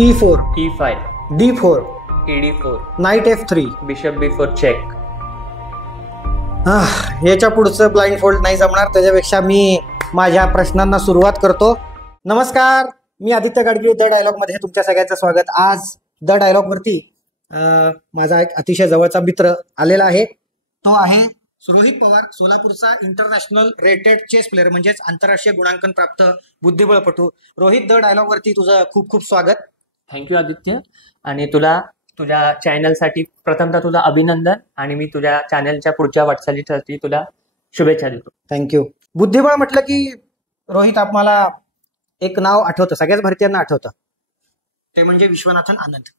E4, E5, D4, ED4, night F3. Bishop B4 check. याच्या पुढचं blind fold नाही जमणार, त्याच्यापेक्षा मी माझ्या प्रश्नांना सुरुवात करतो. नमस्कार, मी आदित्य गाडगीळ. द डायलॉग मध्ये तुमच्या सगळ्यांचं स्वागत. आज द डायलॉग वरती माझा एक अतिशय जवळचा मित्र आलेला आहे. तो आहे रोहित पवार, सोलापूरचा इंटरनॅशनल रेटेड चेस प्लेअर, म्हणजेच आंतरराष्ट्रीय गुणांकन प्राप्त बुद्धिबळपटू. रोहित, द डायलॉग वरती तुझं खूप खूप स्वागत. थँक्यू आदित्य. आणि तुझ्या चॅनलसाठी प्रथमतः तुझं अभिनंदन, आणि मी तुझ्या चॅनलच्या पुढच्या वाटचालीसाठी तुला शुभेच्छा देतो. थँक्यू. बुद्धिबळ म्हटलं की रोहित, आम्हाला एक नाव आठवतं, सगळ्याच भारतीयांना आठवतं, ते म्हणजे विश्वनाथन आनंद.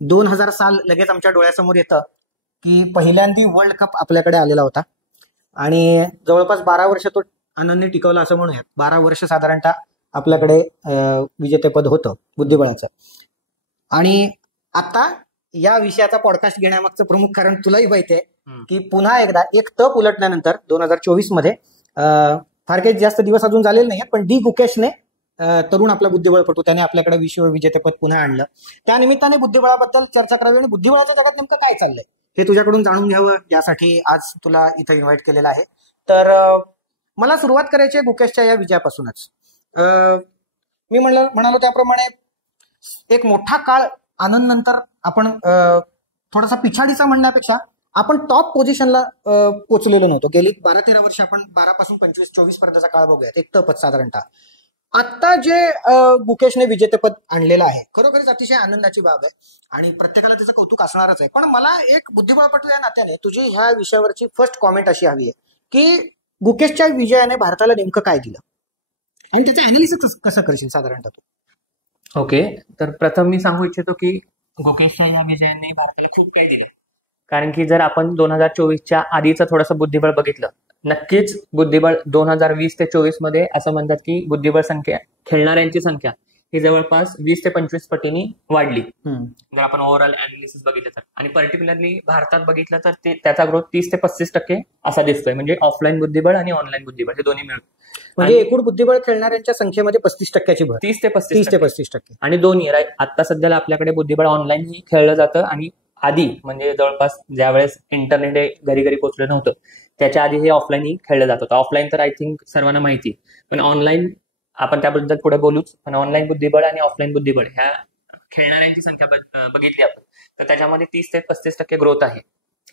2000 साल लगेच आमच्या डोळ्यासमोर येतं की पहिल्यांदा वर्ल्ड कप आपल्याकडे आलेला होता, आणि जवळपास 12 वर्ष तो आनंदने टिकवला असं म्हणूयात. 12 वर्ष साधारणतः आपल्याकडे विजेतेपद होतं बुद्धिबळाचं. आणि आता या विषयाचा पॉडकास्ट घेण्यामागचं प्रमुख कारण तुलाही माहिती आहे की पुन्हा एकदा एक तप उलटल्यानंतर 2024 मध्ये फार काही जास्त दिवस अजून झालेले नाही, पण डी गुकेशने तरुण आपला बुद्धिबळपटू त्याने आपल्याकडे विश्व विजेतेपद पुन्हा आणलं. त्यानिमित्ताने बुद्धिबळाबद्दल चर्चा करावी आणि बुद्धिबळाच्या जगात नेमकं काय चाललंय हे तुझ्याकडून जाणून घ्यावं, यासाठी आज तुला इथं इन्व्हाइट केलेलं आहे. तर मला सुरुवात करायची आहे गुकेशच्या या विजयापासूनच. मी म्हणालो त्याप्रमाणे एक मोठा काळ आनंद नंतर आपण थोडासा पिछाडीचा म्हणण्यापेक्षा आपण टॉप पोझिशनला पोहोचलेलो नव्हतो. गेली 12-13 वर्ष आपण 12 पासून 25-24 पर्यंतचा काळ बघूयात, एक तपच साधारणतः. आता जे गुकेशने विजेतेपद आणलेलं आहे, खरोखरच अतिशय आनंदाची बाब आहे आणि प्रत्येकाला त्याचं कौतुक असणारच आहे. पण मला एक बुद्धिबळपटू या नात्याने तुझी ह्या विषयावरची फर्स्ट कॉमेंट अशी हवी आहे की गुकेशच्या विजयाने भारताला नेमकं काय दिलं आणि त्याचं अनालिसिस कसं करशील साधारणतः तू? ओके, तर प्रथम मी सांगू इच्छितो की गुकेशच्या या विजयाने भारताला खूप काही दिलं. कारण की जर आपण 2024च्या आधीचं थोडंसं बुद्धिबळ बघितलं, नक्कीच बुद्धिबळ 2020 ते 24 मध्ये असं म्हणतात की बुद्धिबळ संख्या, खेळणाऱ्यांची संख्या ही जवळपास 20 ते 25 पटीने वाढली जर आपण ओव्हरऑल अनालिसिस बघितलं तर. आणि पर्टिक्युलरली भारतात बघितलं तर त्याचा ग्रोथ 30 ते 35% असा दिसतोय. म्हणजे ऑफलाईन बुद्धिबळ आणि ऑनलाईन बुद्धिबळ हे दोन्ही मिळून, म्हणजे एकूण बुद्धिबळ खेळणाऱ्यांच्या संख्येमध्ये 35%ची भर. 30 ते 35%. आणि दोन्ही आता सध्याला आपल्याकडे बुद्धिबळ ऑनलाईन ही खेळलं जातं, आणि आधी म्हणजे जवळपास ज्या वेळेस इंटरनेट हे घरी घरी पोहोचलं नव्हतं त्याच्या आधी हे ऑफलाईनही खेळलं जात होतं. ऑफलाईन तर आय थिंक सर्वांना माहिती, पण ऑनलाईन आपण त्याबद्दल पुढे बोलूच. पण ऑनलाईन बुद्धिबळ आणि ऑफलाईन बुद्धिबळ ह्या खेळणाऱ्यांची संख्या बघितली आपण तर त्याच्यामध्ये 30 ते 35% ग्रोथ आहे.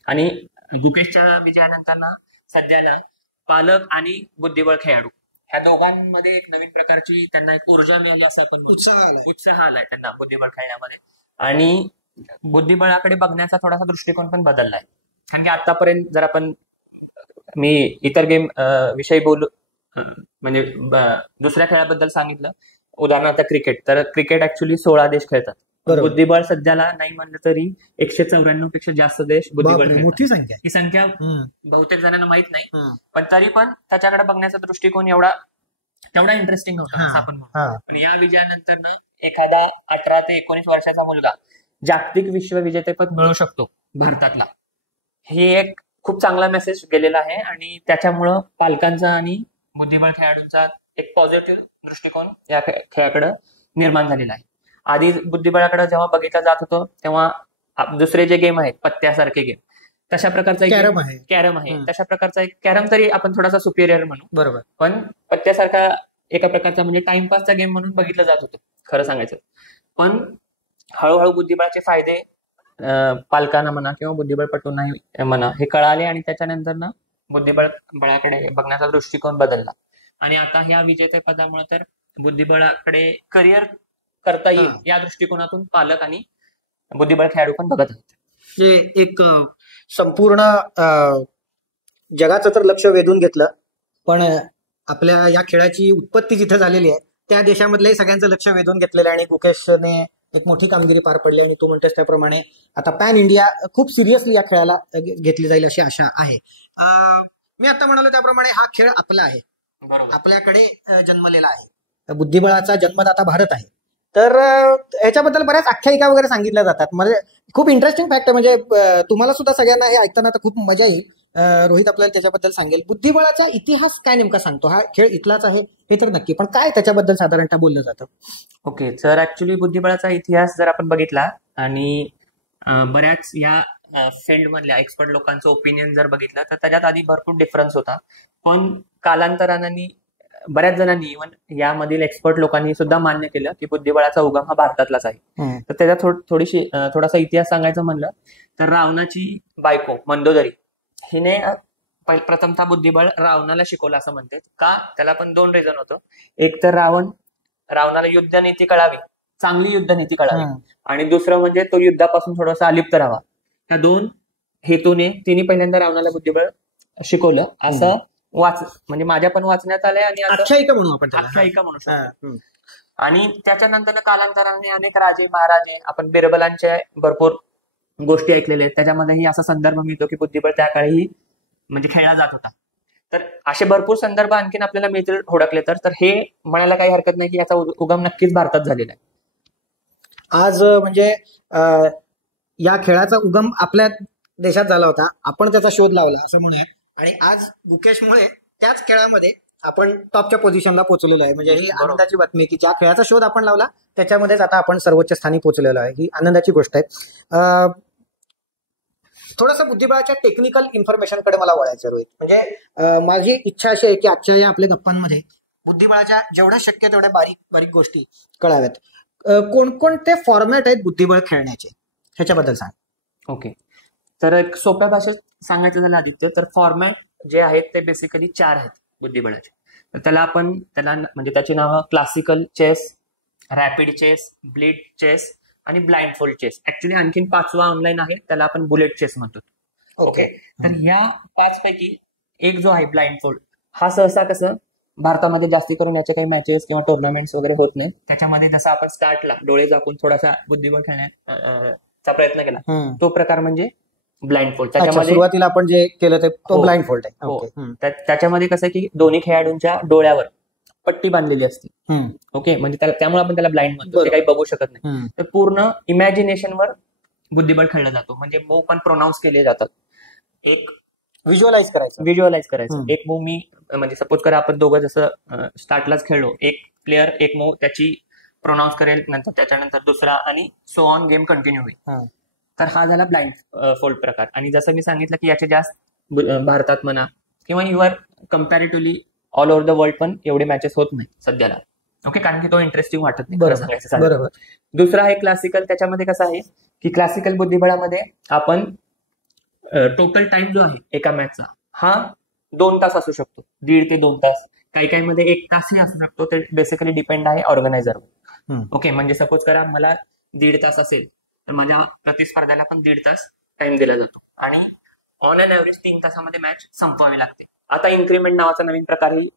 आणि गुकेशच्या विजयानंतर सध्याला पालक आणि बुद्धिबळ खेळाडू ह्या दोघांमध्ये एक नवीन प्रकारची त्यांना एक ऊर्जा मिळाली असं आपण उत्साह आलाय त्यांना बुद्धिबळ खेळण्यामध्ये. आणि बुद्धिबळाकडे बघण्याचा थोडासा दृष्टिकोन पण बदललाय. कारण की आतापर्यंत जर आपण मी इतर गेम विषयी बोलू, म्हणजे दुसऱ्या खेळाबद्दल सांगितलं, उदाहरणार्थ क्रिकेट, तर क्रिकेट ऍक्च्युली 16 देश खेळतात. बुद्धिबळ सध्याला नाही म्हणलं तरी 194 पेक्षा जास्त देश बुद्धिबळ खेळतात. मोठी संख्या. ही संख्या बहुतेक जणांना माहित नाही, पण तरी पण त्याच्याकडे बघण्याचा दृष्टिकोन तेवढा इंटरेस्टिंग नव्हता असं आपण म्हणतो. पण या विजयानंतर एखादा 18 ते 19 वर्षाचा मुलगा जागतिक विश्व विजेतेपद मिळू शकतो भारतातला, हे एक खूप चांगला मेसेज गेलेला आहे. आणि त्याच्यामुळं पालकांचा आणि बुद्धिबळ खेळाडूंचा एक पॉझिटिव्ह दृष्टिकोन या खेळाकडे निर्माण झालेला आहे. आधी बुद्धिबळाकडे जेव्हा बघितलं जात होतं तेव्हा दुसरे जे गेम आहेत पत्त्यासारखे गेम, तशा प्रकारचा कॅरम आहे तशा प्रकारचा एक कॅरम तरी आपण थोडासा सुपिरियर म्हणू, बरोबर, पण पत्त्यासारखा एका प्रकारचा म्हणजे टाइमपासचा गेम म्हणून बघितलं जात होतं खरं सांगायचं. पण हळूहळू बुद्धिबळाचे फायदे पालकांना म्हणा किंवा बुद्धिबळपटूंना म्हणा हे कळाले, आणि त्याच्यानंतर बुद्धिबळाकडे बघण्याचा दृष्टिकोन बदलला. आणि आता ह्या विजेतेपदामुळे तर बुद्धिबळाकडे करिअर करता येईल या दृष्टिकोनातून पालक आणि बुद्धिबळ खेळाडू पण बघत आहेत. एक संपूर्ण जगाचं तर लक्ष वेधून घेतलं, पण आपल्या या खेळाची उत्पत्ती जिथे झालेली आहे त्या देशामधल्याही सगळ्यांचं लक्ष वेधून घेतलेलं आहे. आणि गुकेशने एक मोठी कामगिरी पार पडली, आणि तू म्हणतेस त्याप्रमाणे आता पॅन इंडिया खूप सिरियसली या खेळाला घेतली जाईल अशी आशा आहे. मी आता म्हणालो त्याप्रमाणे हा खेळ आपला आहे, आपल्याकडे जन्मलेला आहे. बुद्धिबळाचा जन्मदाता भारत आहे. तर ह्याच्याबद्दल बऱ्याच आख्यायिका वगैरे सांगितल्या जातात. म्हणजे खूप इंटरेस्टिंग फॅक्ट आहे, म्हणजे तुम्हाला सुद्धा सगळ्यांना हे ऐकताना तर खूप मजा येईल रोहित आपल्याला त्याच्याबद्दल सांगेल. बुद्धिबळाचा इतिहास काय नेमका सांगतो? हा खेळ इथलाच आहे हे तर नक्की, पण काय त्याच्याबद्दल साधारणतः बोललं जातं? ओके, तर ऍक्च्युली बुद्धिबळाचा इतिहास जर आपण बघितला आणि बऱ्याच या फील्ड मधल्या एक्सपर्ट लोकांचं ओपिनियन जर बघितलं तर त्याच्यात आधी भरपूर डिफरन्स होता, पण कालांतराने बऱ्याच जणांनी इव्हन यामधील एक्सपर्ट लोकांनी सुद्धा मान्य केलं की बुद्धिबळाचा उगम हा भारतातलाच आहे. तर त्याचा थोडासा इतिहास सांगायचं म्हणलं तर रावणाची बायको मंदोदरी हिने प्रथमतः बुद्धिबळ रावणाला शिकवलं असं म्हणते. का? त्याला पण 2 रिझन होतं. एक तर रावणाला युद्धनीती कळावी, चांगली युद्धनीती कळावी, आणि दुसरं म्हणजे तो युद्धापासून थोडासा अलिप्त राहावा. ह्या 2 हेतूने तिने पहिल्यांदा रावणाला बुद्धिबळ शिकवलं असं म्हणजे माझ्या पण वाचण्यात आलंय आणि आख्यायिका म्हणू आपण, आख्यायिका म्हणू शकतो. आणि त्याच्यानंतर कालांतराने अनेक राजे महाराजे, आपण बिरबलांच्या भरपूर गोष्टी ऐकलेल्या आहेत, त्याच्यामध्येही असा संदर्भ मिळतो की बुद्धिबळ त्या काळी म्हणजे खेळला जात होता. तर असे भरपूर संदर्भ आणखीन आपल्याला मिळतील हुडकले तर हे म्हणायला काही हरकत नाही की याचा उगम नक्कीच भारतात झालेला आहे. आज म्हणजे या खेळाचा उगम आपल्या देशात झाला होता, आपण त्याचा शोध लावला असं म्हणूया, आणि आज गुकेशमुळे त्याच खेळामध्ये आपण टॉपच्या पोझिशनला पोहोचलेलो आहे. म्हणजे ही आनंदाची बातमी की ज्या खेळाचा शोध आपण लावला त्याच्यामध्येच आता आपण सर्वोच्च स्थानी पोहोचलेलो आहे. ही आनंदाची गोष्ट आहे. थोडंसं बुद्धिबळाच्या टेक्निकल इन्फॉर्मेशनकडे मला वळायचं रोहित. म्हणजे माझी इच्छा अशी आहे की आजच्या या आपल्या गप्पांमध्ये बुद्धिबळाच्या जेवढ्या शक्य तेवढ्या बारीक बारीक गोष्टी कळाव्यात. कोणकोणते फॉर्मॅट आहेत बुद्धिबळ खेळण्याचे ह्याच्याबद्दल सांग. ओके, तर एक सोप्या भाषेत सांगायचं झालं आदित्य, तर फॉर्मॅट जे आहेत ते बेसिकली 4 आहेत बुद्धिबळाचे. तर त्याला म्हणजे त्याची नावं classical chess, rapid chess, blitz chess आणि ब्लाइंड फोल्ड चेस. ऍक्च्युली आणखीन 5वा ऑनलाईन आहे, त्याला आपण बुलेट चेस म्हणतो. ओके, तर या 5 पैकी एक जो आहे ब्लाइंड फोल्ड, हा सहसा कसं भारतामध्ये जास्ती करून याचे काही मॅचेस किंवा टुर्नामेंट्स वगैरे होत नाही. त्याच्यामध्ये जसं आपण स्टार्टला डोळे झाकून थोडासा बुद्धिबळ खेळण्याचा प्रयत्न केला, तो प्रकार म्हणजे ब्लाइंड फोल्ड. त्याच्यामध्ये सुरुवातीला आपण जे केलं तो ब्लाइंड फोल्ड आहे. त्याच्यामध्ये कसं की दोन्ही खेळाडूंच्या डोळ्यावर पट्टी बांधलेली असते. ओके, म्हणजे त्यामुळे आपण त्याला ब्लाइंड म्हणतो, काही बघू शकत नाही. तर पूर्ण इमॅजिनेशनवर बुद्धिबळ खेळला जातो. म्हणजे मूव पण प्रोनाऊन्स केले जातात. एक व्हिज्युअलाइज करायचं. एक मूव मी म्हणजे सपोज करा आपण दोघं जसं स्टार्टलाच खेळलो, एक प्लेअर एक मूव त्याची प्रोनाऊन्स करेल, नंतर त्याच्यानंतर दुसरा, आणि सो ऑन गेम कंटिन्यू होईल. तर हा झाला ब्लाइंड फोल्ड प्रकार. आणि जसं मी सांगितलं की याचे जास्त भारतात म्हणा किंवा you're comparatively all over the world पण एवढे मॅचेस होत नाही सध्याला. ओके, कारण की तो इंटरेस्टिंग वाटत नाही. बरोबर. दुसरा आहे क्लासिकल. त्याच्यामध्ये कसं आहे की क्लासिकल बुद्धिबळामध्ये आपण टोटल टाइम जो आहे एका मॅचचा हा 2 तास असू शकतो, 1.5 ते 2 तास. काही मध्ये 1 तासही असू शकतो. ते बेसिकली डिपेंड आहे ऑर्गनायझरवर. ओके, म्हणजे सपोज करा मला 1.5 तास असेल तर माझ्या प्रतिस्पर्ध्याला पण 1.5 तास टाइम दिला जातो, आणि ऑन अन ऍव्हरेज 3 तासामध्ये मॅच संपवावी लागते. आता इन्क्रीमेंट नावाचा नवीन प्रकारही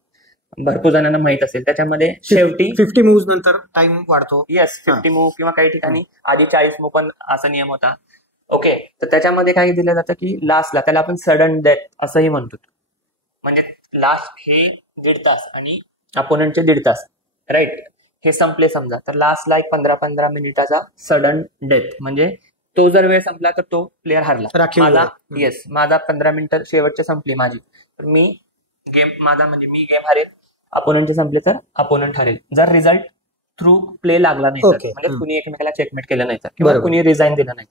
भरपूर जणांना माहित असेल. त्याच्यामध्ये शेवटी 50 मूव्ह नंतर टाइम वाढतो. येस, 50 मूव्ह किंवा काही ठिकाणी आधी 40 मूव्ह पण असा नियम होता. ओके, तर त्याच्यामध्ये काय दिलं जातं की लास्टला त्याला आपण सडन डेथ असंही म्हणतो. म्हणजे लास्ट हे 1.5 तास आणि अपोनंटचे 1.5 तास, राईट, हे संपले समजा, तर लास्टला एक 15-15 मिनिटाचा सडन डेथ, म्हणजे तो जर वेळ संपला तर तो प्लेअर हरला. माझा 15 मिनिटं शेवटचे संपली माझी, तर मी गेम हरेल. अपोनंटचे संपले तर अपोनंट हरेल, जर रिझल्ट थ्रू प्ले लागला नाही तर, म्हणजे कुणी एकमेकाला चेकमेट केलं नाही तर, किंवा कुणी रिझाईन दिलं नाही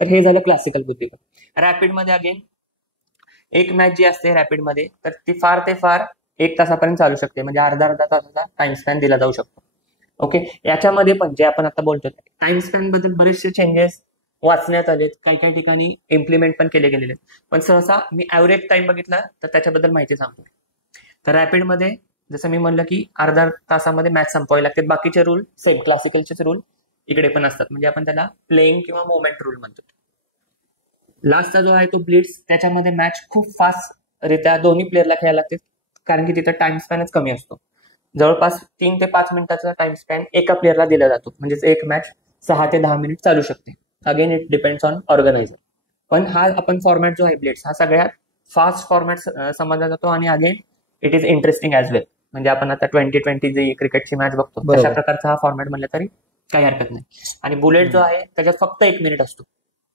तर हे झालं क्लासिकल बुद्धिबळ. रॅपिड मध्ये अगेन एक मॅच जी असते रॅपिड मध्ये, तर ती फार ते फार 1 तासापर्यंत चालू शकते. म्हणजे अर्धा तासाचा टाइम स्पॅन दिला जाऊ शकतो. ओके, याच्यामध्ये पण जे आपण आता बोलतो टाइम स्पॅन बद्दल बरेचसे चेंजेस वाचण्यात आलेत, काही ठिकाणी इम्प्लिमेंट पण केले गेलेले. पण सहसा मी ऍव्हरेज टाइम बघितला तर त्याच्याबद्दल माहिती सांगतो. तर रॅपिडमध्ये जसं मी म्हणलं की अर्धा तासामध्ये मॅच संपवावी लागते. बाकीचे रूल सेम क्लासिकलचेच रूल इकडे पण असतात. म्हणजे आपण त्याला प्लेइंग किंवा मुवमेंट रूल म्हणतो. लास्टचा जो आहे तो ब्लिट्स, त्याच्यामध्ये मॅच खूप फास्ट रित्या दोन्ही प्लेअरला खेळायला लागते, कारण की तिथं टाइम स्पॅनच कमी असतो. जवळपास 3 ते 5 मिनिटाचा टाइम स्पॅन एका प्लेअरला दिला जातो. म्हणजेच एक मॅच 6 ते 10 मिनिट चालू शकते. Again it depends on organiser. पण हा आपण फॉर्मॅट जो आहे ब्लिट्स, हा सगळ्यात फास्ट फॉर्मॅट समजला जातो, आणि again it is interesting as well. म्हणजे आपण आता 2020 जी क्रिकेटची मॅच बघतो अशा प्रकारचा हा फॉर्मॅट म्हणलं तरी काही हरकत नाही. आणि बुलेट जो आहे त्याच्यात फक्त 1 मिनिट असतो.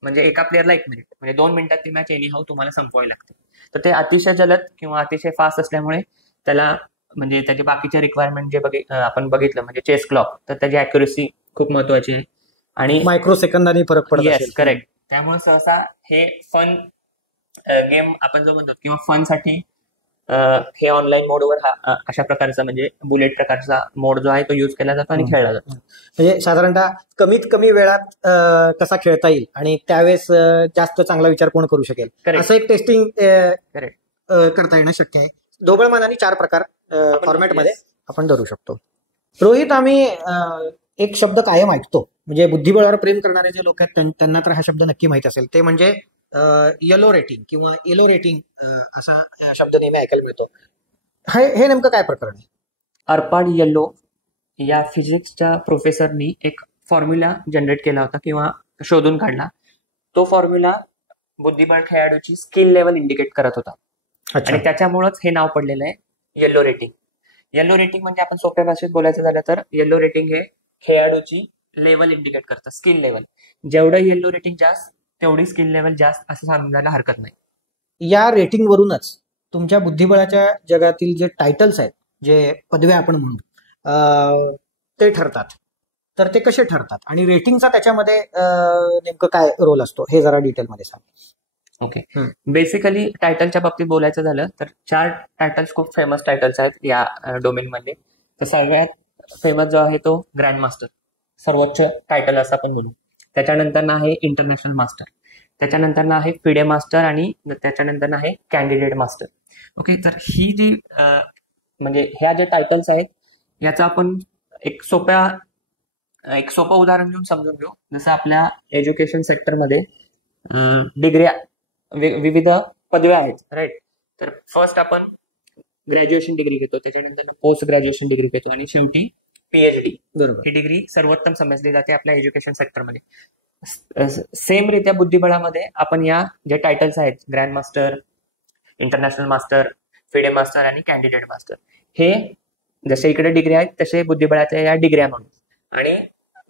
म्हणजे एका प्लेअरला 1 मिनिट, म्हणजे 2 मिनिटात ती मॅच एनी हाऊ तुम्हाला संपवावी लागते. तर ते अतिशय जलद किंवा अतिशय फास्ट असल्यामुळे त्याला म्हणजे त्याचे बाकीचे रिक्वायरमेंट जे आपण बघितलं म्हणजे चेस क्लॉक, तर त्याची अॅक्युरेसी खूप महत्वाची आहे आणि मायक्रो सेकंदांनी फरक पडत असेल. Yes, correct. त्यामुळे सहसा हे फन गेम आपण जो म्हणतो किंवा फन साठी हे ऑनलाईन मोडवर अशा प्रकारचा म्हणजे बुलेट प्रकारचा मोड जो आहे तो युज केला जातो आणि खेळला जातो. म्हणजे साधारणतः कमीत कमी वेळात कसा खेळता येईल आणि त्यावेळेस जास्त चांगला विचार कोण करू शकेल असं एक टेस्टिंग करता येणं शक्य आहे. ढोबळमानाने 4 प्रकार फॉर्मॅटमध्ये आपण धरू शकतो. रोहित, आम्ही एक शब्द कायम ऐकतो म्हणजे बुद्धिबळावर प्रेम करणारे जे लोक आहेत त्यांना तर हा शब्द नक्की माहित असेल, ते म्हणजे येलो रेटिंग किंवा येलो रेटिंग असा शब्द नेहमी ऐकायला मिळतो. हे नेमकं काय प्रकरण आहे? अर्पाड येल्लो या फिजिक्सच्या प्रोफेसरनी एक फॉर्म्युला जनरेट केला होता किंवा शोधून काढला. तो फॉर्म्युला बुद्धिबळ खेळाडूची स्किल लेवल इंडिकेट करत होता आणि त्याच्यामुळेच हे नाव पडलेलं आहे येल्लो रेटिंग. येल्लो रेटिंग म्हणजे आपण सोप्या भाषेत बोलायचं झालं तर येल्लो रेटिंग हे खेळाडूची लेवल इंडिकेट करतं, स्किल लेवल. जेवढं येल्लो रेटिंग जास्त तेवढी स्किल लेवल जास्त असं समजायला हरकत नाही. या रेटिंग वरूनच तुमच्या बुद्धिबळाच्या जगातील जे टायटल्स आहेत, जे पदव्या आपण म्हणतो, ते ठरतात. तर ते कसे ठरतात आणि रेटिंगचा त्याच्यामध्ये नेमकं काय रोल असतो हे जरा डिटेलमध्ये सांग. ओके. बेसिकली टायटलच्या बाबतीत बोलायचं झालं तर 4 टायटल्स खूप फेमस टायटल्स आहेत या डोमेन मध्ये. तर सगळ्यात फेमस जो आहे तो ग्रँड मास्टर, सर्वोच्च टायटल असं आपण बोलू. त्याच्यानंतर आहे इंटरनॅशनल मास्टर, त्याच्यानंतर आहे फिडे मास्टर आणि त्याच्यानंतर आहे कॅन्डिडेट मास्टर. ओके. तर ही जी म्हणजे ह्या ज्या टायटल्स आहेत याचा आपण एक सोपं उदाहरण घेऊन समजून घेऊ. जसं आपल्या एज्युकेशन सेक्टरमध्ये डिग्र्या विविध पदव्या आहेत, राईट. तर फर्स्ट आपण ग्रॅज्युएशन डिग्री घेतो, त्याच्यानंतर पोस्ट ग्रॅज्युएशन डिग्री घेतो आणि शेवटी पीएचडी. बरोबर. ही डिग्री सर्वोत्तम समजली जाते आपल्या एज्युकेशन सेक्टरमध्ये. सेम रित्या बुद्धिबळामध्ये आपण या जे टायटल्स आहेत grand master, international master, FIDE master आणि कॅन्डिडेट मास्टर, हे जसे इकडे डिग्री आहेत तसे बुद्धिबळाच्या या डिग्र्या म्हणून. आणि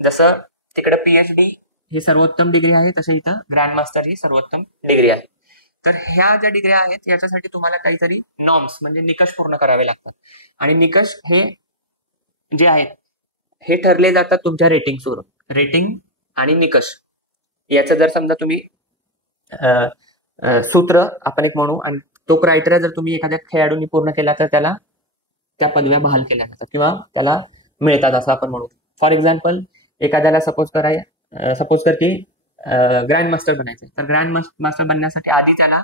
जसं तिकडे पीएचडी ही सर्वोत्तम डिग्री आहे तसे इथं ग्रँड मास्टर ही सर्वोत्तम डिग्री आहे. तर ह्या ज्या डिग्र्या आहेत याच्यासाठी तुम्हाला काहीतरी नॉर्म्स म्हणजे निकष पूर्ण करावे लागतात आणि निकष हे जे आहेत हे ठरले जातात तुमच्या रेटिंग्सवरून. रेटिंग आणि निकष याचं जर समजा तुम्ही सूत्र आपण एक म्हणू आणि तो क्रायटेरिया जर तुम्ही एखाद्या खेळाडूंनी पूर्ण केला तर त्याला त्या पदव्या बहाल केल्या जातात किंवा त्याला मिळतात असं आपण म्हणू. फॉर एक्झाम्पल एखाद्याला सपोज कर की ग्रँड मास्टर बनायचं, तर ग्रँड मास्टर बनण्यासाठी आधी त्याला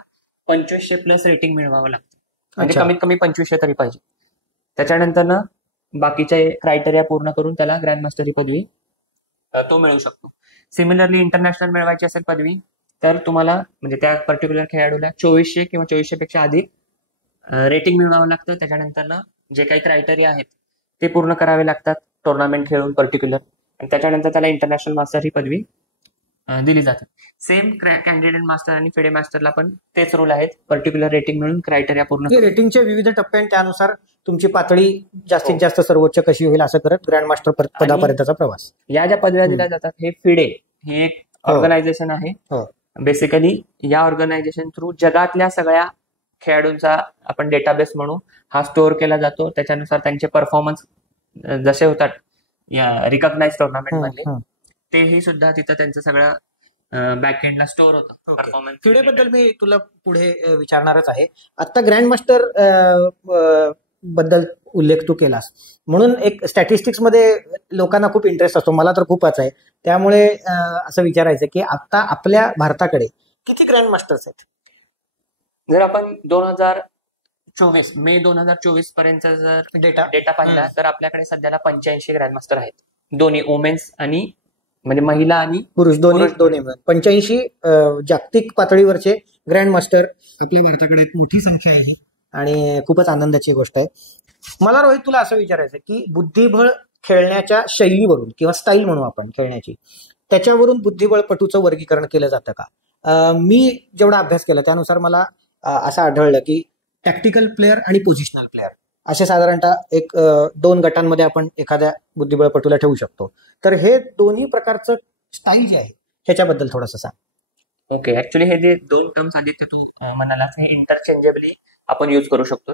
2500 प्लस रेटिंग मिळवावं लागतं, म्हणजे कमीत कमी 2500 तरी पाहिजे. त्याच्यानंतर बाकीचे क्रायटेरिया पूर्ण करून त्याला ग्रँड मास्टर ही पदवी तो मिळू शकतो. सिमिलरली इंटरनॅशनल मिळवायची असेल पदवी तर तुम्हाला म्हणजे त्या पर्टिक्युलर खेळाडूला 2400 किंवा 2400 पेक्षा अधिक रेटिंग मिळवावं लागतं. त्याच्यानंतर जे काही क्रायटेरिया आहेत ते पूर्ण करावे लागतात टुर्नामेंट खेळून पर्टिक्युलर, आणि त्याच्यानंतर त्याला इंटरनॅशनल मास्टर ही पदवी दिली जाते. सेम कॅन्डिडेट मास्टर आणि फिडे मास्टरला पण तेच रूल आहेत, पर्टिक्युलर रेटिंग मिळून क्रायटेरिया पूर्ण. रेटिंगचे विविध टप्पे आणि त्यानुसार तुमची पातळी जास्तीत जास्त सर्वोच्च कशी होईल असं करत ग्रँड मास्टर पदापर्यंतचा प्रवास. या ज्या पदव्या दिल्या जातात हे फिडे हे एक ऑर्गनायझेशन आहे. बेसिकली या ऑर्गनायझेशन थ्रू जगातल्या सगळ्या खेळाडूंचा आपण डेटाबेस म्हणू हा स्टोअर केला जातो. त्याच्यानुसार त्यांचे परफॉर्मन्स जसे होतात या रिकॉग्नाइज टुर्नामेंट मधले तेही सुद्धा तिथं त्यांचं सगळं बॅकएंडला स्टोअर होतं परफॉर्मन्स. फिडेबद्दल मी तुला पुढे विचारणारच आहे. आता ग्रँड मास्टर बद्दल उल्लेख तू केलास म्हणून एक स्टॅटिस्टिक्स मध्ये लोकांना खूप इंटरेस्ट असतो, मला तर खूपच आहे. त्यामुळे असं विचारायचं की आता आपल्या भारताकडे किती ग्रँड मास्टर्स आहेत? जर आपण 2024 पर्यंत जर डेटा पाहिला तर आपल्याकडे सध्याला 85 ग्रँड मास्टर आहेत, दोन्ही वुमेन्स आणि म्हणजे महिला आणि पुरुष दोन्ही 85 जागतिक पातळीवरचे ग्रँड मास्टर आपल्या भारताकडे एक मोठी संख्या आहे आणि खूपच आनंदाची गोष्ट आहे. मला रोहित तुला असं विचारायचं की बुद्धिबळ खेळण्याच्या शैलीवरून किंवा स्टाईल म्हणू आपण खेळण्याची, त्याच्यावरून बुद्धिबळपटूचं वर्गीकरण केलं जातं का? मी जेवढा अभ्यास केला त्यानुसार मला असं आढळलं की टॅक्टिकल प्लेअर आणि पोझिशनल प्लेअर असे साधारणतः एक 2 गटांमध्ये आपण एखाद्या बुद्धिबळपटूला ठेवू शकतो. तर हे दोन्ही प्रकारचं स्टाईल जे आहे ह्याच्याबद्दल थोडंसं सांग. ओके, ऍक्च्युली हे जे दोन टर्म्स आदित्य तू म्हणाला हे इंटरचेंजेबली आपण युज करू शकतो.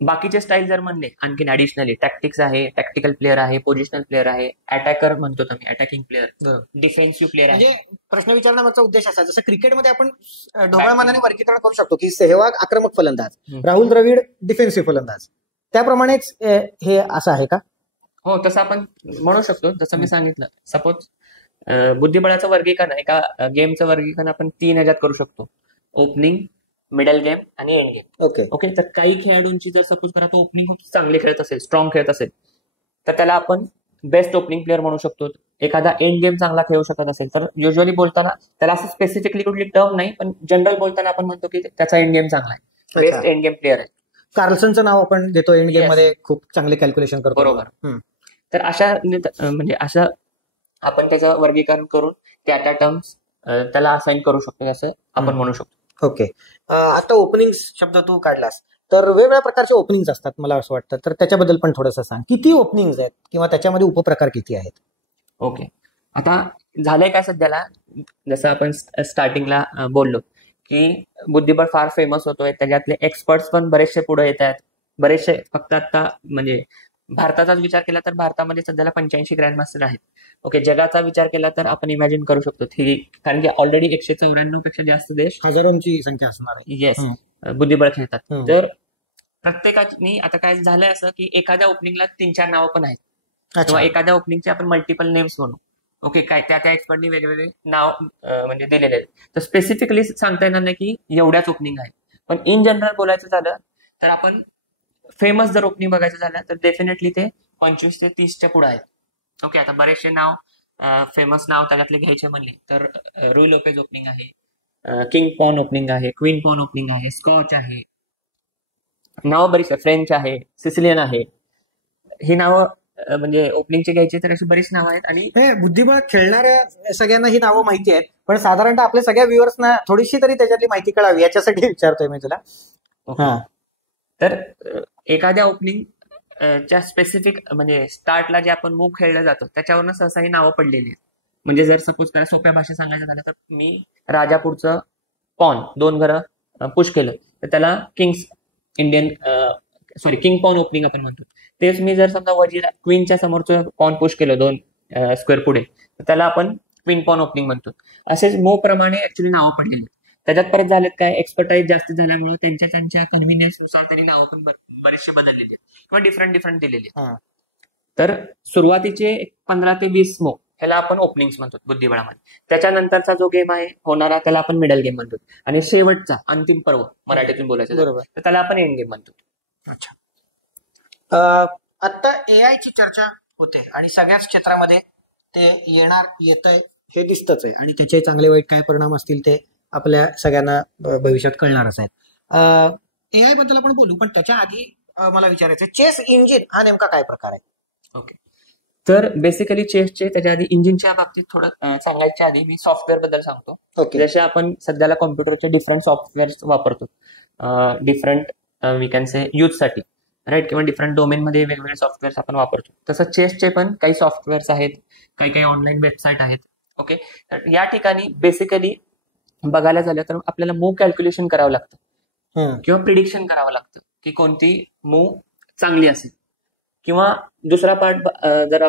बाकीचे स्टाईल जर म्हणले आणखीन ऍडिशनली टॅक्टिक्स आहे, टॅक्टिकल प्लेअर आहे, पोझिशनल प्लेअर आहे, अटॅकर म्हणतो तुम्ही, अटॅकिंग प्लेअर, डिफेन्सिव्ह प्लेअर आहे. म्हणजे प्रश्न विचारण्याचा उद्देश असा, जसं क्रिकेटमध्ये आपण ढोबळमानाने वर्गीकरण करू शकतो की सेहवाग आक्रमक फलंदाज, राहुल द्रविड डिफेन्सिव्ह फलंदाज, त्याप्रमाणेच हे असं आहे का? हो, तसं आपण म्हणू शकतो. जसं मी सांगितलं, सपोज बुद्धिबळाचं वर्गीकरण, एका गेमचं वर्गीकरण आपण 3 ह्याच्यात करू शकतो: ओपनिंग, मिडल गेम आणि एंड गेम. ओके, तर काही खेळाडूंची जर सपोज करा तो ओपनिंग खूप चांगली खेळत असेल, स्ट्रॉंग खेळत असेल, तर त्याला आपण बेस्ट ओपनिंग प्लेअर म्हणू शकतो. एखादा एंड गेम चांगला खेळू शकत असेल तर युजली बोलताना त्याला असं स्पेसिफिकली कुठली टर्म नाही, पण जनरल बोलताना आपण म्हणतो की त्याचा एंड गेम चांगला आहे, बेस्ट एंड गेम प्लेअर आहे. कार्लसनचं नाव आपण देतो एंड गेम मध्ये, खूप चांगले कॅल्क्युलेशन करतो. बरोबर. तर अशा आपण त्याचं वर्गीकरण करून त्या टर्म्स त्याला असाइन करू शकतो, असं आपण म्हणू शकतो. ओके, आता ओपनिंग शब्द तू काढलास, तर वेगवेगळ्या प्रकारचे ओपनिंग असतात मला असं वाटतं, तर त्याच्याबद्दल पण थोडंसं सांग. किती ओपनिंग आहेत किंवा त्याच्यामध्ये उपप्रकार किती आहेत? ओके, आता झालंय काय सध्याला, जसं आपण स्टार्टिंगला बोललो की बुद्धिबळ फार फेमस होतोय, त्याच्यातले एक्सपर्ट्स पण बरेचसे पुढे येत आहेत. बरेचसे, फक्त आता म्हणजे भारताचाच विचार केला तर भारतामध्ये सध्याला 85 ग्रँड मास्टर आहेत. ओके, जगाचा विचार केला तर आपण इमॅजिन करू शकतो, कारण की ऑलरेडी 194 पेक्षा जास्त देश, हजारोंची संख्या असणार आहे, येस, बुद्धिबळ खेळतात. तर प्रत्येकानी आता काय झालंय असं की एखाद्या ओपनिंगला 3-4 नावं पण आहेत, किंवा एखाद्या ओपनिंगचे आपण मल्टिपल नेम्स म्हणू. ओके, काय त्या एक्सपर्टनी वेगवेगळे नाव म्हणजे दिलेले आहेत, तर स्पेसिफिकली सांगता येणार नाही की एवढ्याच ओपनिंग आहे. पण इन जनरल बोलायचं झालं तर आपण फेमस जर ओपनिंग बघायचं झालं तर डेफिनेटली ते 25 ते 30च्या पुढे आहेत. ओके, आता बरेचसे नाव, फेमस नाव त्याच्यातले घ्यायचे म्हणले तर रुई लोपेज ओपनिंग आहे, किंग पॉन ओपनिंग आहे, क्वीन पॉन ओपनिंग आहे, स्कॉच आहे, नाव बरीच, फ्रेंच आहे, सिसिलियन आहे. ही नावं म्हणजे ओपनिंगचे घ्यायचे तर अशी बरीच नावं आहेत. आणि बुद्धिबळ खेळणाऱ्या सगळ्यांना ही नावं माहिती आहेत, पण साधारणतः आपल्या सगळ्या व्ह्युअर्सना थोडीशी तरी त्याच्यातली माहिती कळावी याच्यासाठी विचारतोय मी तुला. तर एखाद्या ओपनिंग च्या स्पेसिफिक म्हणजे स्टार्टला जे आपण मूव खेळलं जातो त्याच्यावरनं सहसा ही नावं पडलेली आहेत. म्हणजे जर सपोज त्याला सोप्या भाषेत सांगायचं झालं तर मी राजापूरचं पॉन 2 घरं पुश केलं तर त्याला किंग पॉन ओपनिंग आपण म्हणतो. तेच मी जर समजा वजीर क्वीनच्या समोरचं पॉन पुश केलं 2 स्क्वेअर पुढे तर त्याला आपण क्वीन पॉन ओपनिंग म्हणतो. असेच मूव प्रमाणे ऍक्च्युली नावं पडलेली. त्याच्यात परत झालेत काय, एक्सपर्टाईज जास्त झाल्यामुळे त्यांच्या कन्व्हिनियन्सनुसार त्यांनी नावं पण बरेचसे बदललेली आहेत किंवा डिफरंट दिलेली आहेत. तर सुरुवातीचे 15 ते 20 मूव ह्याला आपण ओपनिंग्स म्हणतो बुद्धिबळामध्ये. त्याच्यानंतरचा जो गेम आहे होणारा त्याला आपण मिडल गेम म्हणतो, आणि शेवटचा अंतिम पर्व मराठीतून बोलायचं तर त्याला आपण एंड गेम म्हणतो. अच्छा, आता AI ची चर्चा होते आणि सगळ्याच क्षेत्रामध्ये ते येतंय हे दिसतच आहे, आणि त्याचे चांगले वाईट काय परिणाम असतील ते आपल्या सगळ्यांना भविष्यात कळणारच आहेत. AI बद्दल आपण बोलू, पण त्याच्या आधी मला विचारायचं, चेस इंजिन हा नेमका काय प्रकार आहे? ओके, तर बेसिकली चेसचे त्याच्या आधी इंजिनच्या बाबतीत थोडं सांगायच्या आधी मी सॉफ्टवेअर बद्दल सांगतो. जसे आपण सध्याला कॉम्प्युटरचे डिफरंट सॉफ्टवेअर वापरतो, डिफरंट वी कॅन से यूजसाठी, राईट, किंवा डिफरंट डोमेनमध्ये वेगवेगळे सॉफ्टवेअर्स आपण वापरतो. तसं चेसचे पण काही सॉफ्टवेअर्स आहेत, काही ऑनलाईन वेबसाईट आहेत. ओके, तर या ठिकाणी बेसिकली बघायला झालं तर आपल्याला मूव कॅल्क्युलेशन करावं लागतं किंवा प्रिडिक्शन करावं लागतं की कोणती मूव चांगली असेल, किंवा दुसरा पार्ट जर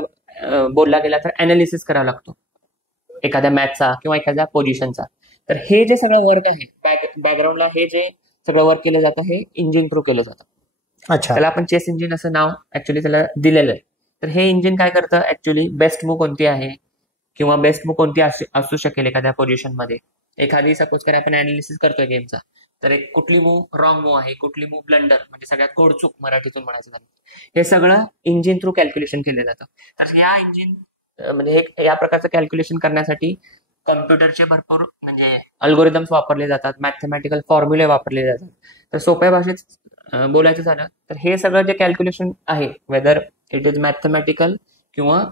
बोलला गेला तर अनालिसिस करावा लागतो एखाद्या मॅचचा किंवा एखाद्या पोझिशनचा. तर हे जे सगळं वर्क आहे बॅकग्राऊंडला, हे जे सगळं वर्क केलं जातं हे इंजिन थ्रू केलं जातं. अच्छा, त्याला आपण चेस इंजिन असं नाव ऍक्च्युली त्याला दिलेलं आहे. तर हे इंजिन काय करतं, ऍक्च्युली बेस्ट मूव कोणती आहे किंवा बेस्ट मूव कोणती असू शकेल एखाद्या पोझिशनमध्ये. एखादी सपोज करा आपण अनालिसिस करतोय गेमचा, तर एक कुठली मूव रॉंग मूव आहे, कुठली मूव ब्लंडर म्हणजे सगळ्यात घोडचूक मराठीतून म्हणायचं झालं, हे सगळं इंजिन थ्रू कॅल्क्युलेशन केलं जातं. तर या इंजिन म्हणजे या प्रकारचं कॅल्क्युलेशन करण्यासाठी कॉम्प्युटरचे भरपूर म्हणजे अल्गोरिदम्स वापरले जातात, मॅथमॅटिकल फॉर्म्युले वापरले जातात. तर सोप्या भाषेत बोलायचं झालं तर हे सगळं जे कॅल्क्युलेशन आहे, वेदर इट इज मॅथमॅटिकल किंवा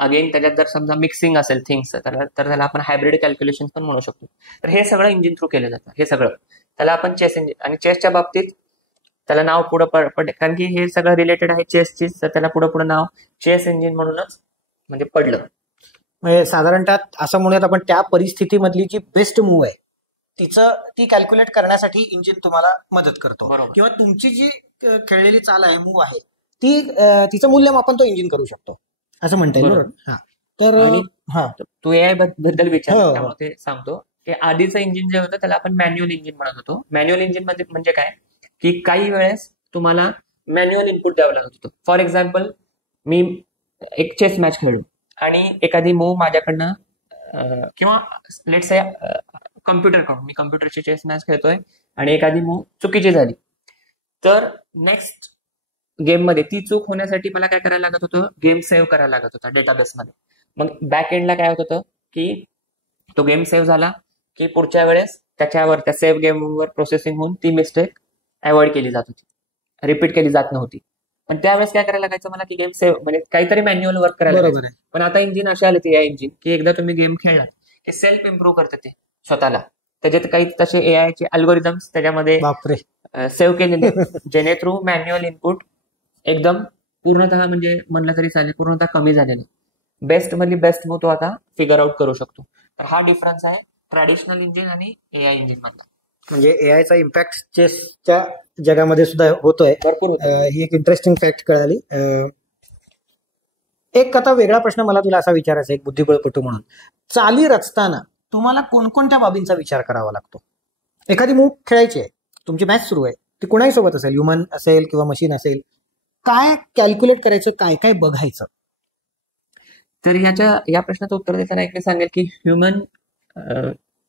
अगेन त्याच्यात जर समजा मिक्सिंग असेल थिंग्स तर त्याला आपण हायब्रिड कॅल्क्युलेशन पण म्हणू शकतो. तर हे सगळं इंजिन थ्रू केलं जातं. हे सगळं त्याला आपण चेस इंजिन, आणि चेसच्या बाबतीत त्याला नाव पुढं पडले कारण की हे सगळं रिलेटेड आहे चेसचीच, तर त्याला पुढं नाव चेस इंजिन म्हणूनच म्हणजे पडलं. म्हणजे साधारणतः असं म्हणूयात आपण त्या परिस्थितीमधली जी बेस्ट मूव्ह आहे ती कॅल्क्युलेट करण्यासाठी इंजिन तुम्हाला मदत करतो. किंवा तुमची जी खेळलेली चाल आहे, मूव्ह आहे, तिचं मूल्यमापन तो इंजिन करू शकतो असं म्हणता येईल. बरोबर. तर तू एआय बद्दल विचार त्यामुळे ते सांगतो की आधीचं इंजिन जे होतं त्याला आपण मॅन्युअल इंजिन म्हणत होतो. मॅन्युअल इंजिन मध्ये म्हणजे काय की काही वेळेस तुम्हाला मॅन्युअल इनपुट द्यावं लागत होतं. फॉर एक्झाम्पल, मी एक चेस मॅच खेळलो आणि एखादी मूव्ह माझ्याकडनं किंवा लेट से कम्प्युटरकडून, मी कम्प्युटरची चेस मॅच खेळतोय आणि एखादी मूव्ह चुकीची झाली, तर नेक्स्ट गेम मध्ये ती चूक होण्यासाठी मला काय करायला लागत होतं, गेम सेव्ह करायला लागत होता डेटाबेसमध्ये. मग बॅक एंडला काय होत होतं की तो गेम सेव्ह झाला की पुढच्या वेळेस त्याच्यावर त्या सेव्ह गेमवर प्रोसेसिंग होऊन ती मिस्टेक अवॉइड केली जात होती, रिपीट केली जात नव्हती. पण त्यावेळेस काय करायला लागायचं मला की गेम सेव्ह म्हणजे काहीतरी मॅन्युअल वर्क करायला लागायचं. पण आता इंजिन असे आले, या इंजिन की एकदा तुम्ही गेम खेळलात की सेल्फ इम्प्रूव्ह करतं ते स्वतःला. त्याच्यात काही तसे एआयचे अल्गोरिदम्स त्याच्यामध्ये सेव्ह केलेले जेणे थ्रू मॅन्युअल इनपुट एकदम पूर्णतः म्हणजे म्हणलं तरी चालेल पूर्णतः कमी झालेलं. बेस्ट मधली बेस्ट मूव्ह तो आता फिगर आउट करू शकतो. तर हा डिफरन्स आहे ट्रॅडिशनल इंजिन आणि एआय इंजिन मधला. म्हणजे एआयचा इम्पॅक्ट चेसच्या जगामध्ये सुद्धा होतोय भरपूर. ही एक इंटरेस्टिंग फॅक्ट कळाली. एक आता वेगळा प्रश्न मला तुला असा विचारायचा, एक बुद्धिबळपटू म्हणून, चाली रचताना तुम्हाला कोणकोणत्या बाबींचा विचार करावा लागतो? एखादी मूव्ह खेळायची आहे, तुमची मॅच सुरू आहे, ती कुणाही सोबत असेल, ह्युमन असेल किंवा मशीन असेल, काय कॅल्क्युलेट करायचं, काय काय बघायचं? तर या प्रश्नाचं उत्तर देताना एक मी सांगेल की ह्युमन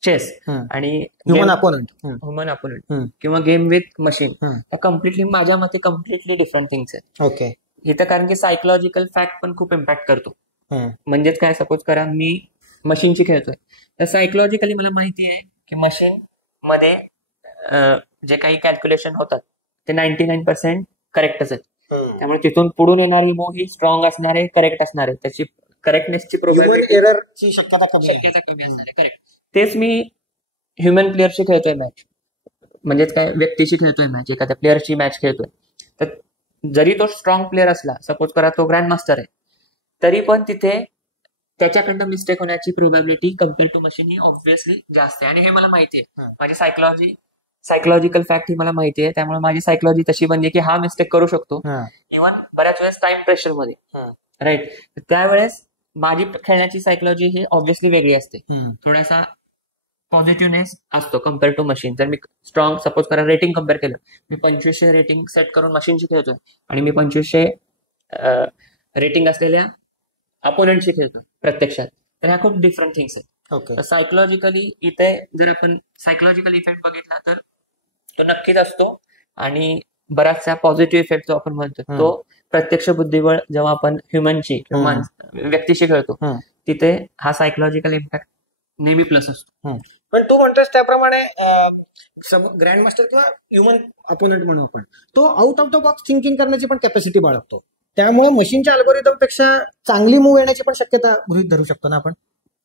चेस आणि ह्युमन अपोनंट किंवा गेम विथ मशीन कम्प्लिटली माझ्या मते कम्प्लिटली डिफरंट थिंग्स आहेत. ओके. इथं कारण की सायकोलॉजिकल फॅक्ट पण खूप इम्पॅक्ट करतो. म्हणजेच काय, सपोज करा मी मशीनची खेळतोय, तर सायकोलॉजिकली मला माहिती आहे की मशीन मध्ये जे काही कॅल्क्युलेशन होतात ते 99% करेक्टच आहेत. त्यामुळे तिथून पुढून येणारी मूव्ह ही स्ट्रॉंग असणार आहे, करेक्ट असणार आहे, त्याची करेक्टनेसची प्रोबॅबिलिटी, एररची शक्यता कमी असणार आहे. करेक्ट. तेच मी ह्युमन प्लेअरशी खेळतोय मॅच, म्हणजेच काय व्यक्तीशी खेळतोय मॅच, एखाद्या प्लेअरची मॅच खेळतोय, तर जरी तो स्ट्रॉंग प्लेअर असला, सपोज करा तो ग्रँड मास्टर आहे, तरी पण तिथे त्याच्याकडनं मिस्टेक होण्याची प्रोबॅबिलिटी कम्पेअर टू मशीन ही ऑब्व्हियसली जास्त आहे. आणि हे मला माहिती आहे, माझी सायकोलॉजिकल फॅक्ट ही मला माहिती आहे. त्यामुळे माझी सायकोलॉजी तशी बनली की हा मिस्टेक करू शकतो, इव्हन बऱ्याच वेळेस टाइम प्रेशर मध्ये, राईट. त्यावेळेस माझी खेळण्याची सायकोलॉजी ही ऑब्व्हियसली वेगळी असते, थोडासा पॉझिटिव्हनेस असतो कम्पेअर टू मशीन. जर मी स्ट्रॉंग, सपोज करा रेटिंग कम्पेअर केलं, मी 2500 रेटिंग सेट करून मशीनशी खेळतोय आणि मी 2500 रेटिंग असलेल्या अपोनंटशी खेळतोय प्रत्यक्षात, तर ह्या खूप डिफरंट थिंग्स आहेत. सायकोलॉजिकली इथे जर आपण सायकोलॉजिकल इफेक्ट बघितला तर तो नक्कीच असतो. आणि बराचसा पॉझिटिव्ह इफेक्ट जो आपण म्हणतो तो प्रत्यक्ष बुद्धिबळ जेव्हा आपण ह्युमनची किंवा व्यक्तीशी खेळतो तिथे हा सायकोलॉजिकल इम्पॅक्ट नेहमी प्लस असतो. पण तू म्हणतोस त्याप्रमाणे ग्रँड मास्टर किंवा ह्युमन अपोनंट म्हणू आपण, तो out of the box thinking करण्याची पण कॅपॅसिटी बाळगतो. त्यामुळे मशीनच्या अल्गोरिदम पेक्षा चांगली मूव्ह येण्याची पण शक्यता गृहीत धरू शकतो ना आपण?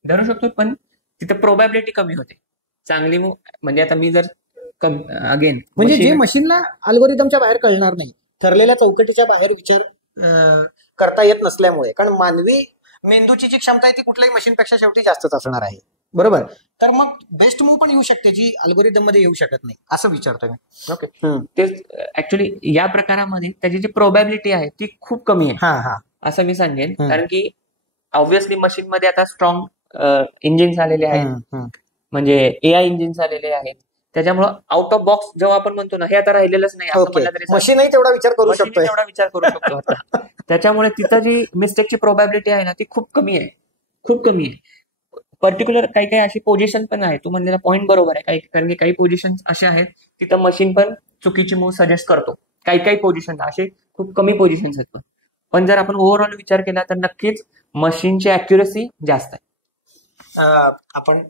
धरू शकतो, पण तिथे प्रोबॅबिलिटी कमी होते. चांगली मूव्ह म्हणजे आता मी जर अगेन म्हणजे जे मशीनला अल्गोरिदमच्या बाहेर कळणार नाही, ठरलेल्या चौकटीच्या बाहेर विचार करता येत नसल्यामुळे, कारण मानवी मेंदूची जी क्षमता आहे ती कुठल्याही मशीनपेक्षा शेवटी जास्तच असणार आहे, बरोबर. तर मग बेस्ट मूव्ह पण येऊ शकते जी अल्गोरिदम मध्ये येऊ शकत नाही, असं विचारतोय मी. ओके. ते ऍक्च्युली या प्रकारामध्ये त्याची जी प्रोबॅबिलिटी आहे ती खूप कमी आहे असं मी सांगेन. कारण की ऑब्व्हियसली मशीन मध्ये आता स्ट्रॉंग इंजिन्स आलेले आहेत, म्हणजे एआय इंजिन्स आलेले आहेत, त्याच्यामुळे आउट ऑफ बॉक्स जेव्हा आपण म्हणतो ना, हे आता राहिलेलंच नाही. मशीनही तेवढा विचार करू शकतो आता. त्याच्यामुळे तिथं जी मिस्टेकची प्रोबॅबिलिटी आहे ना ती खूप कमी आहे. पर्टिक्युलर काही अशी पोझिशन पण आहे, तू म्हणलेला पॉईंट बरोबर आहे, कारण की काही पोझिशन अशा आहेत तिथं मशीन पण चुकीची मूव्ह सजेस्ट करतो. काही पोझिशन असे खूप कमी पोझिशन्स आहेत. पण जर आपण ओव्हरऑल विचार केला तर नक्कीच मशीनची अॅक्युरेसी जास्त आहे. आपण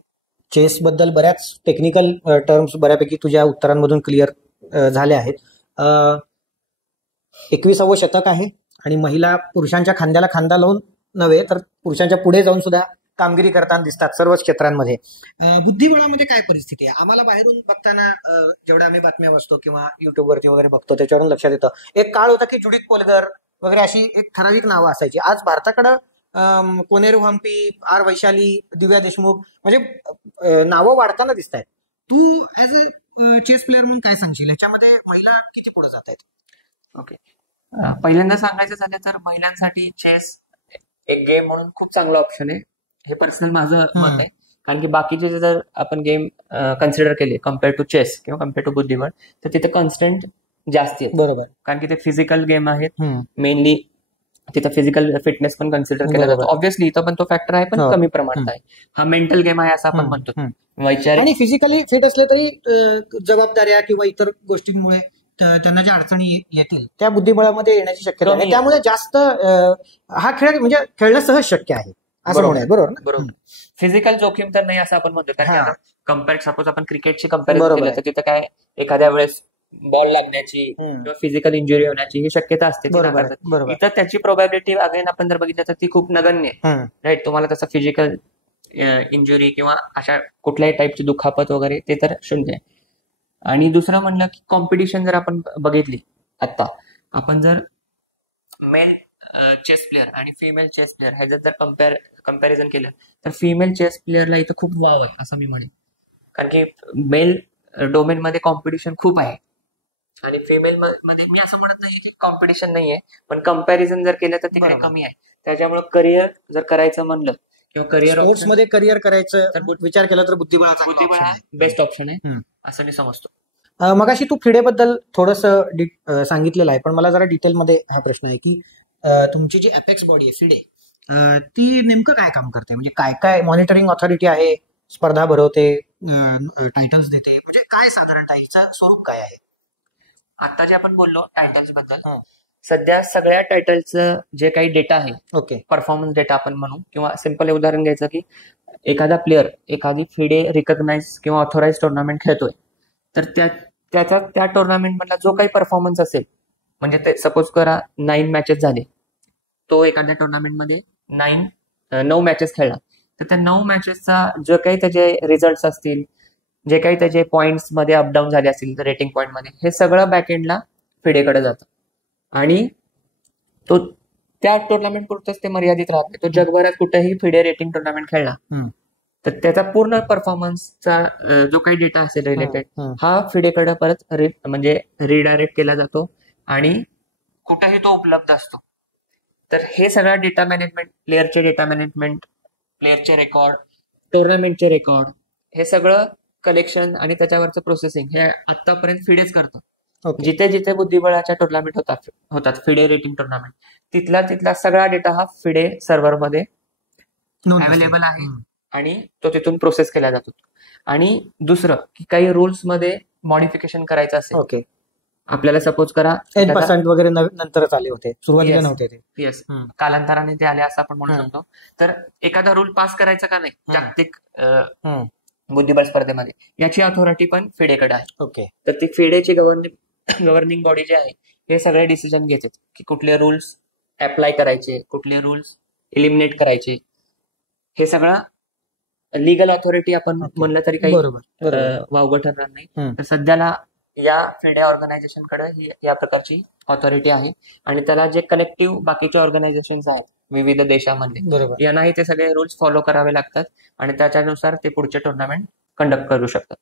चेस बद्दल बऱ्याच टेक्निकल टर्म्स बऱ्यापैकी तुझ्या उत्तरांमधून क्लिअर झाले आहेत. 21वे शतक आहे आणि महिला पुरुषांच्या खांद्याला खांदा लावून नव्हे तर पुरुषांच्या पुढे जाऊन सुद्धा कामगिरी करताना दिसतात सर्वच क्षेत्रांमध्ये. बुद्धिबळामध्ये काय परिस्थिती आहे? आम्हाला बाहेरून बघताना जेवढ्या आम्ही बातम्या वाचतो किंवा युट्यूबवरती वगैरे बघतो त्याच्यावरून लक्षात येतं, एक काळ होता की जुडिथ पोलगर वगैरे अशी एक ठराविक नावं असायची. आज भारताकडं कोनेरू हम्पी, आर वैशाली, दिव्या देशमुख, म्हणजे नावं वाढताना दिसत आहेत. तू ऍज अ चेस प्लेअर म्हणून काय सांगशील, ह्याच्यामध्ये महिला किती पुढे जात आहेत? ओके, पहिल्यांदा सांगायचं झालं तर महिलांसाठी चेस एक गेम म्हणून खूप चांगला ऑप्शन आहे, हे पर्सनल माझं मत आहे. कारण की बाकीचे जर आपण गेम कन्सिडर केले कम्पेअर टू चेस किंवा कम्पेअर टू बुद्धिबळ, तर तिथे कॉन्स्टंट जास्त आहेत. बरोबर. कारण की ते फिजिकल गेम आहेत, मेनली तिथं फिजिकल फिटनेस पण कन्सिडर केला जातो. ऑब्व्हियसली इथं पण तो फॅक्टर आहे, पण कमी प्रमाणात आहे. हा मेंटल गेम आहे असं आपण म्हणतो. वैचारिक आणि फिजिकली फिट असले तरी जबाबदाऱ्या किंवा इतर गोष्टींमुळे त्यांना ज्या अडचणी येतील त्या बुद्धिबळामध्ये येण्याची शक्यता आहे. त्यामुळे जास्त हा खेळ म्हणजे खेळणं सहज शक्य आहे असं म्हणूया. बरोबर ना? बरोबर. फिजिकल जोखीम तर नाही असं आपण म्हणतो. कारण कम्पेअर सपोज आपण क्रिकेटची कम्पॅरिझन केलं तर तिथं काय एखाद्या वेळेस बॉल लागण्याची किंवा फिजिकल इंजुरी होण्याची ही शक्यता असते. इथं त्याची प्रोबॅबिलिटी अगेन आपण जर बघितलं तर ती खूप नगण्य आहे. राईट, तुम्हाला तसं फिजिकल इंजुरी किंवा अशा कुठल्याही टाईपची दुखापत वगैरे ते तर शून्य आहे. आणि दुसरं म्हणलं की कॉम्पिटिशन जर आपण बघितली, आता आपण जर मेल चेस प्लेअर आणि फिमेल चेस प्लेअर ह्याच्यात जर कम्पॅरिझन केलं तर फिमेल चेस प्लेअरला इथं खूप वाव आहे असं मी म्हणेन. कारण की मेल डोमेन मध्ये कॉम्पिटिशन खूप आहे आणि फिमेल मध्ये मी असं म्हणत नाही की कॉम्पिटिशन नाहीये, पण कम्पॅरिझन जर केलं तर तिकडे कमी आहे. त्याच्यामुळे करिअर जर करायचं म्हणलं किंवा करिअर स्पोर्ट्स मध्ये करिअर करायचं तर विचार केला तर बुद्धिबळाचा बेस्ट ऑप्शन आहे असं मी समजतो. मगाशी तू फिडेबद्दल थोडंसं सांगितलेलं आहे, पण मला जरा डिटेलमध्ये हा प्रश्न आहे की तुमची जी अपेक्स बॉडी आहे फिडे, ती नेमकं काय काम करते? म्हणजे काय काय मॉनिटरिंग ऑथॉरिटी आहे, स्पर्धा भरवते, टायटल्स देते, म्हणजे काय साधारण टाईटलचं स्वरूप काय आहे? आता जे आपण बोललो टायटल्स बद्दल, सध्या सगळ्या टायटलचं जे काही डेटा आहे, ओके, परफॉर्मन्स डेटा आपण म्हणू, किंवा सिंपल उदाहरण घ्यायचं की एखादा प्लेअर एखादी फिडे रिकॉग्नाइज किंवा ऑथोराइज टुर्नामेंट खेळतोय, तर त्याचा त्या टुर्नामेंट मधला जो काही परफॉर्मन्स असेल, म्हणजे ते सपोज करा 9 मॅचेस झाले, तो एखाद्या टुर्नामेंटमध्ये 9 मॅचेस खेळला, तर त्या 9 मॅचेसचा जो काही त्याचे रिझल्ट असतील, जे काही त्याचे पॉइंट्स मध्ये अपडाऊन झाले असतील रेटिंग पॉइंट मध्ये, हे सगळं बॅकएंडला फिडेकडे जातं आणि तो त्या टुर्नामेंट पुरतच ते मर्यादित राहत नाही. तो जगभरात कुठेही फिडे रेटिंग टुर्नामेंट खेळला तर त्याचा पूर्ण परफॉर्मन्सचा जो काही डेटा असेल रिलेटेड, हा फिडेकडे परत म्हणजे रिडायरेक्ट केला जातो आणि कुठेही तो उपलब्ध असतो. तर हे सगळं डेटा मॅनेजमेंट, प्लेअरचे डेटा मॅनेजमेंट, प्लेअरचे रेकॉर्ड, टुर्नामेंटचे रेकॉर्ड, हे सगळं कलेक्शन आणि त्याच्यावरचं प्रोसेसिंग हे आतापर्यंत फिडेच करतात. जिथे जिथे बुद्धिबळाच्या टुर्नामेंट होतात फिडे रेटिंग टुर्नामेंट, तिथला सगळा डेटा हा फिडे सर्व्हरमध्ये अवेलेबल आहे आणि तो तिथून प्रोसेस केला जातो. आणि दुसरं की काही रूल्स मध्ये मॉडिफिकेशन करायचं असेल, ओके, आपल्याला सपोज करा 10% वगैरे नंतरच आले होते, सुरुवातीला नव्हते ते. येस, कालांतराने ते आले असं आपण म्हणू शकतो. तर एखादा रूल पास करायचा का नाही जागतिक बुद्धिबळ स्पर्धेमध्ये, याची अथॉरिटी पण फिडेकडे आहे. ओके, तर ती फिडेची गव्हर्निंग बॉडी जी आहे हे सगळे डिसिजन घेते की कुठले रूल्स अप्लाय करायचे, कुठले रूल्स एलिमिनेट करायचे. हे सगळं लिगल ऑथॉरिटी आपण म्हणलं तरी काही वावगं ठरणार नाही. तर सध्याला या फिडे ऑर्गनायझेशन कडे ही या प्रकारची ऑथॉरिटी आहे आणि त्याला जे कलेक्टिव्ह बाकीचे ऑर्गनायझेशन्स आहेत विविध देशांमधले, यांनाही ते सगळे रूल्स फॉलो करावे लागतात आणि त्याच्यानुसार ते पुढचे टुर्नामेंट कंडक्ट करू शकतात.